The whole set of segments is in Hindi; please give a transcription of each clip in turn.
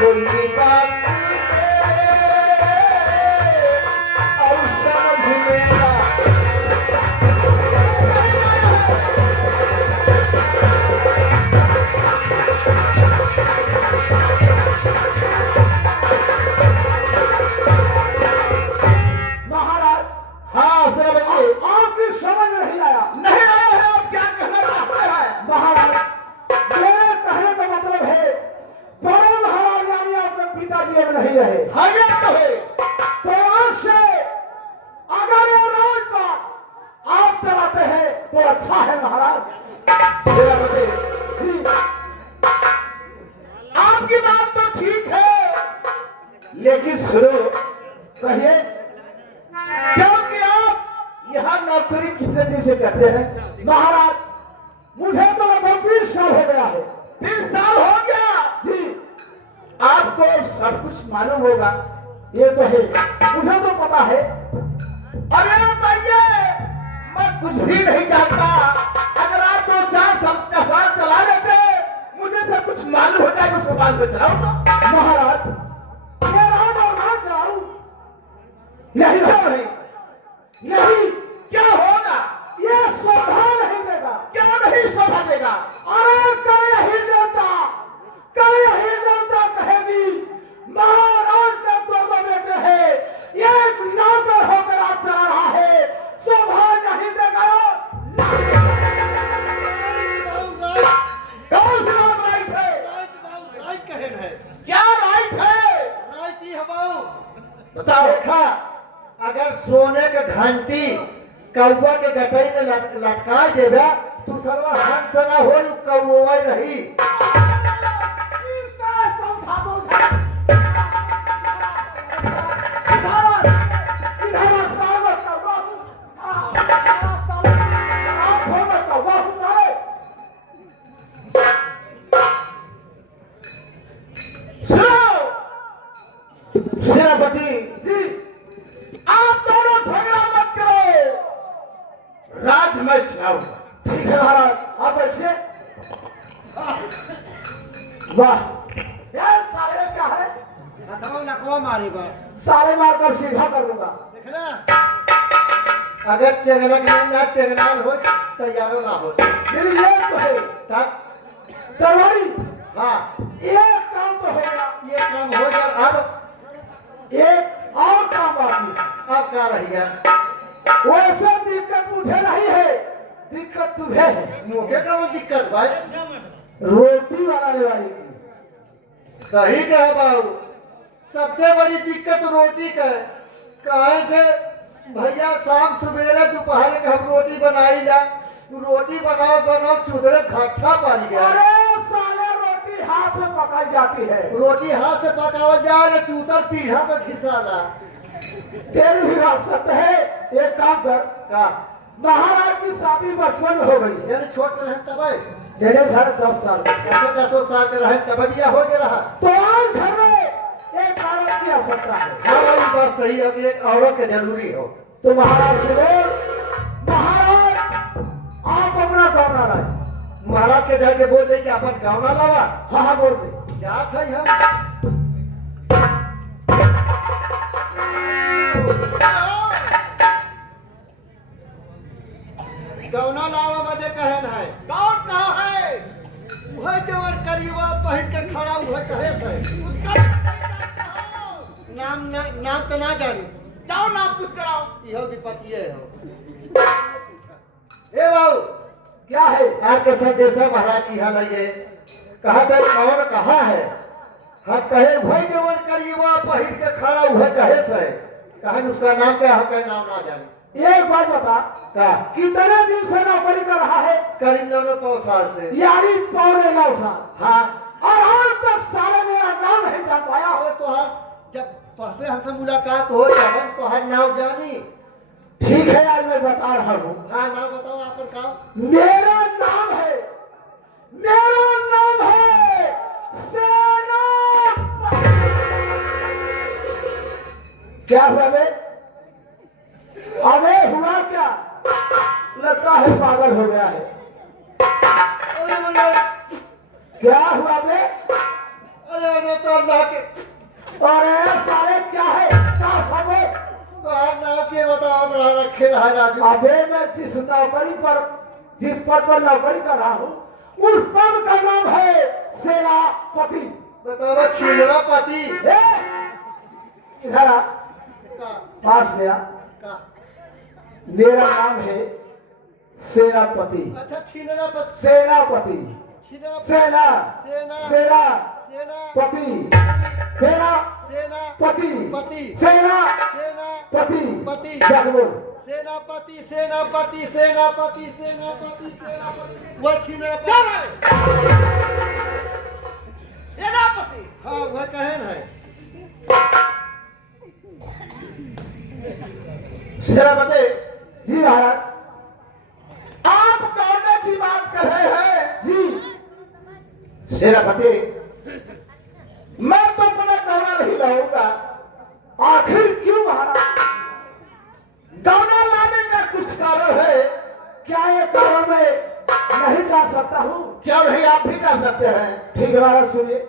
कोई बात और समझ मेरा महाराज हाँ सुना बताइए। आपकी समझ नहीं आया। नहीं आया है, आप क्या कहना चाहते हैं? महाराज मेरे कहने का मतलब है बड़े महाराज यानी आपके पिताजी अब नहीं रहे। हाँ ये तो है। तो आज से अगर ये राजपाट आप चलाते हैं तो अच्छा है महाराज। सेनापति जी आपकी बात तो ठीक है, लेकिन सुनो, कहिए। क्योंकि आप यहाँ नौकरी कितने दिन से करते हैं? महाराज मुझे तो लगभग 20 साल हो गया है। 3 साल हो गया। जी आपको सब कुछ मालूम होगा। ये तो है, मुझे तो पता है। अरे भैया मैं कुछ भी नहीं जानता। अगर आप 2-4 साल चला लेते, मुझे सब कुछ मालूम हो जाए, उसके बाद में चलाऊं तो। महाराज ये राज और राज चलाऊं यही क्यों है। नहीं? यही क्या होगा? ये शोभा नहीं देगा। क्यों नहीं शोभा देगा? अरे कहीं जनता कहेगी महाराज के 2 बेटे हैं, एक नौकर होकर आप चला रहा है, शोभा नहीं देगा। कौन सी बात राइट है? राइट कहन है। क्या राइट है? राइट ही हमाऊ। बताओ। देखा, अगर सोने के घंटी कौवा के गटई में लटका देगा तू सर्वा हंस ना हो कौवा रही। सेनापति जी आप दोनों झगड़ा मत करो, राज मैं चलाऊंगा। ठीक है महाराज, आप बैठिए। वाह यार साले क्या है, बताओ नकवा मारी बात। साले मारकर सीधा कर दूंगा। देखना, अगर टेंगना के ना टेंगना हो तैयारो ना हो मेरी ये तो है तब तलवारी। हाँ ये काम तो हो गया, ये काम हो गया। अब एक और काम बाकी है। अब क्या रह गया? वैसे दिक्कत मुझे नहीं है, दिक्कत तुम्हें है। मुझे का वो दिक्कत भाई? रोटी बनाने वाली की। सही कहा बाबू, सबसे बड़ी दिक्कत रोटी का है। कहे से भैया शाम सवेरे दोपहर के हम रोटी बनाई ला, रोटी बनाओ बनाओ चुदरे घट्टा पड़ गया। अरे साले रोटी हाथ से पकाई जाती है, रोटी हाथ से पकावल जाए रे चूतर पीढ़ा में घिसाला। तेरी भी रास्ता है। एक काम कर, का महाराज की शादी बचपन में हो गई, यानी छोट रहे तब मेरे घर 10 साल। ऐसे 10 साल के रहे तब बिया हो गया रहा। तो आज घर में एक औरत की आवश्यकता है। हाँ वही बात सही है कि एक औरत के जरूरी हो। तो महाराज से बोल, महाराज आप अपना गौना लाए। महाराज के जाके बोल दे कि अपन गावना लावा। हाँ हाँ बोल दे। जात है हम गौना लावा बदे कहन है। कौन कहा है? वह जवर करीबा पहन के खड़ा हुआ कहे से नाम तो ना जानी। जाओ नाम कुछ कराओ। यह विपत्ति हो। ए बाबू क्या है? आपके साथ देशा महाराज की हाल है। कहा था कौन कहा है? हाँ कहे भाई जवन करीबा पहन के खड़ा हुआ कहे से कहा उसका नाम क्या है? कहे नाम ना जानी। एक बात बता, का कितने दिन से नौकरी कर रहा है? करीब 9 साल से। यानी 9 साल। हाँ और आज तक साले मेरा नाम नहीं जान पाया हो। हो तो जब तुझसे हमसे मुलाकात हो जब तो हर नाम जानी। ठीक है आज मैं बता रहा हूँ। हाँ नाम बताओ आपका काम। मेरा नाम है क्या हुआ बे? अबे हुआ क्या? लगता है पागल हो गया है। क्या हुआ बे? अरे तो अल्लाह के अरे सारे क्या है क्या सब है? बाहर नाम के बताओ बड़ा रखे रहा राजू। अबे मैं जिस नौकरी पर जिस पद पर नौकरी कर रहा हूँ उस पद का नाम है सेनापति। बताओ छिलरा पति ए, इधर आ का पास में आ। का मेरा नाम है सेनापति। अच्छा छिलरा पति सेनापति छिलरा सेना सेना सेना सेना पति सेना सेना पति पति सेना सेना पति पति जग बोल। सेनापति सेनापति सेनापति सेनापति सेनापति वो छिलरा सेनापति हाँ वह कहन है। सेनापति जी महाराज। आप गौने की बात कर रहे हैं? जी सेनापति मैं तो अपना गौना नहीं लाऊंगा। आखिर क्यों महाराज? गौना लाने का कुछ कारण है? क्या ये कारण मैं नहीं जान सकता हूँ? क्यों नहीं, आप भी जा सकते हैं। ठीक है महाराज सुनिए।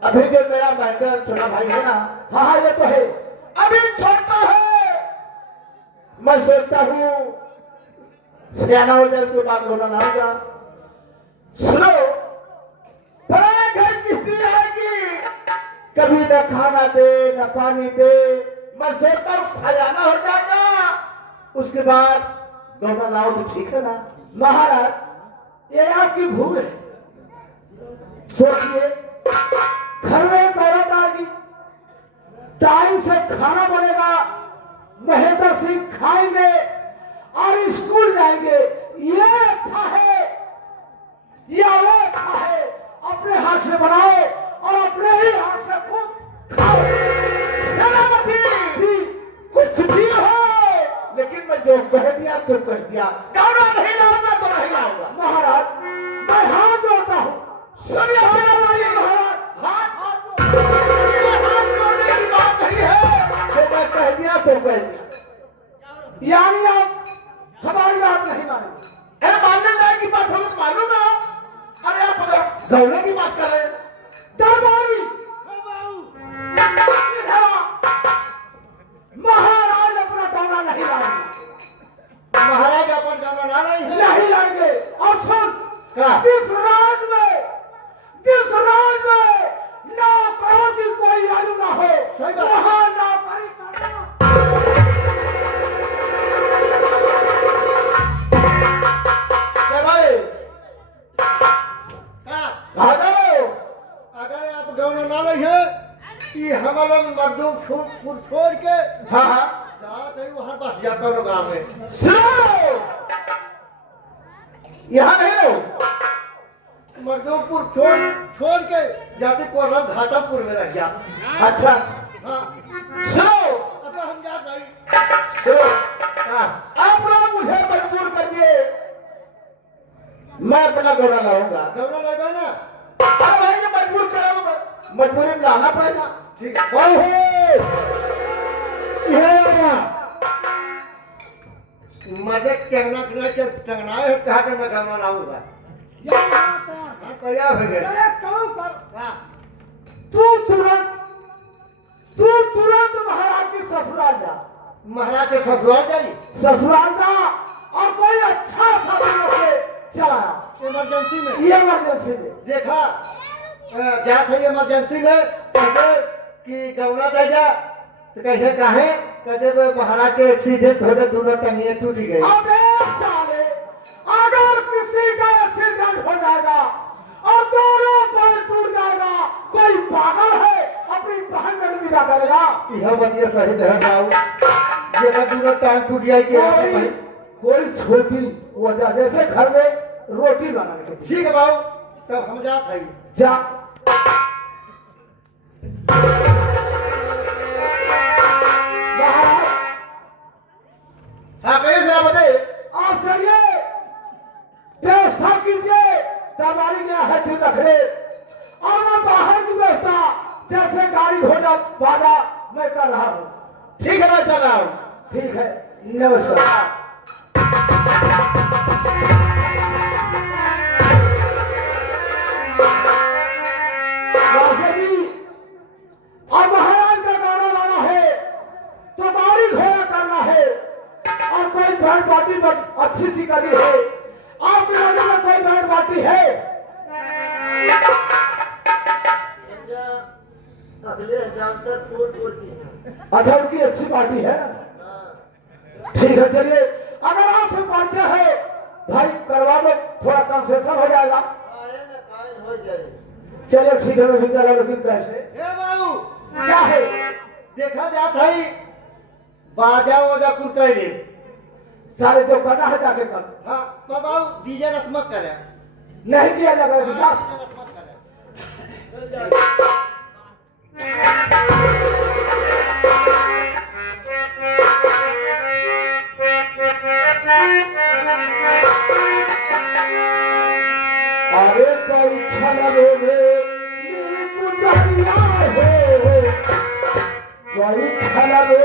अरे अभी जो मेरा महंगा छोटा भाई है ना, हाँ हाँ ये तो है, अभी छोटा है। मैं सोचता हूँ सियाना हो जाए उसके बाद होना ना होगा। सुनो, पराया घर की स्त्री आएगी, कभी न खाना दे न पानी दे, मैं सोचता हूँ खजाना हो जाएगा, उसके बाद गौना लाओ तो ठीक है ना। महाराज ये आपकी भूल है। सोचिए, घर में औरत आएगी, टाइम से खाना बनेगा, महेंद्र सिंह खाएंगे और स्कूल जाएंगे, ये अच्छा है या वो अच्छा है? अपने हाथ से बनाओ और अपने ही हाथ से खुद खाओ। सेनापति जी, कुछ भी हो, लेकिन मैं जो कह दिया तो कह दिया, गौना नहीं लाऊंगा तो नहीं लाऊंगा। महाराज मैं हाथ जोड़ता हूँ। सुनिए सेनापति, महाराज हाथ जोड़ने की बात नहीं है, जो मैं कह दिया तो कह दिया। यानी आप हमारी बात नहीं मानेंगे? अरे मानने लायक की बात हमें मालूम है। अरे आप गौने की बात कर रहे हैं। दरबारी महाराज अपना गौना नहीं लाएंगे, महाराज अपन गाना ना रही है। नहीं लाएंगे। और सुन, क्या? जिस राज में 9 करोड़ की कोई वैल्यू ना हो, सही बात। वहाँ नौकरी करना। क्या भाई क्या? कहा जा रहे हो? अगर आप गाना ना रही है कि हमारा मजदूर छोड़ के हाँ हाँ जहाँ कहीं वहाँ बस जा करो गाँव में। सुनो, यहाँ नहीं रहो। मजदूरपुर छोड़ के जाते कोरम घाटापुर में रह जा। अच्छा हाँ सुनो अब हम जा रही। सुनो, आप लोग मुझे मजबूर कर दिए, मैं अपना गौना लाऊंगा। गाना लगा ना। अरे भाई ये मजबूर करोगे, मजबूरी में लाना पड़ेगा। ठीक मदद चंगना चंगना है कहा कि मैं गाना लाऊंगा। हाँ तैयार हो गए। एक काम कर, हाँ तू तुरंत महाराज की ससुराल जा, महाराज के ससुराल जाइए। ससुराल जा और कोई अच्छा सा से चला इमरजेंसी में ये इमरजेंसी में। देखा जात है इमरजेंसी में कहते कि गौना दे जा तो कैसे कहे कहते वो महाराज के एक्सीडेंट हो गए, दोनों टंगियां टूट गई। अबे साले, अगर किसी का एक्सीडेंट हो जाएगा और दोनों पैर टूट जाएगा, कोई पागल है अपनी बहन का विदा करेगा? यह बतिया सही ध्यान आओ ये दोनों टाइम टूट जाए कि कोई छोटी वजह, जैसे घर में रोटी बनाने के लिए। ठीक है बाबू तब हम जात है। जा हाँ कहिए जरा बताइए। आप चलिए, व्यवस्था कीजिए, दरबारी ने है फिर रख ले, और मैं बाहर की व्यवस्था जैसे गाड़ी घोड़ा बाधा मैं कर रहा हूँ। ठीक है मैं चल रहा हूँ। ठीक है, नमस्कार। राजा जी, अब महाराज का गाना लाना है तो गाड़ी घोड़ा करना है, और कोई बैंड पार्टी अच्छी सी करी है। आपके नजर में कोई बैंड पार्टी है? अच्छा, उनकी अच्छी पार्टी है। ठीक है, चलिए, अगर आपसे परिचय है भाई करवा दो, थोड़ा कंसेशन हो जाएगा। चलिए ठीक है, मैं भी चला, लेकिन कैसे? हे बाबू क्या है? देखा जात है बाजा वाजा कुल करे। सारे जो करना है जाके कर, हाँ तो बाबू डीजे रस मत करे। नहीं किया जाएगा हाँ, विकास। डीजे रस मत करे। अरे कोई छलवे कोई छलवे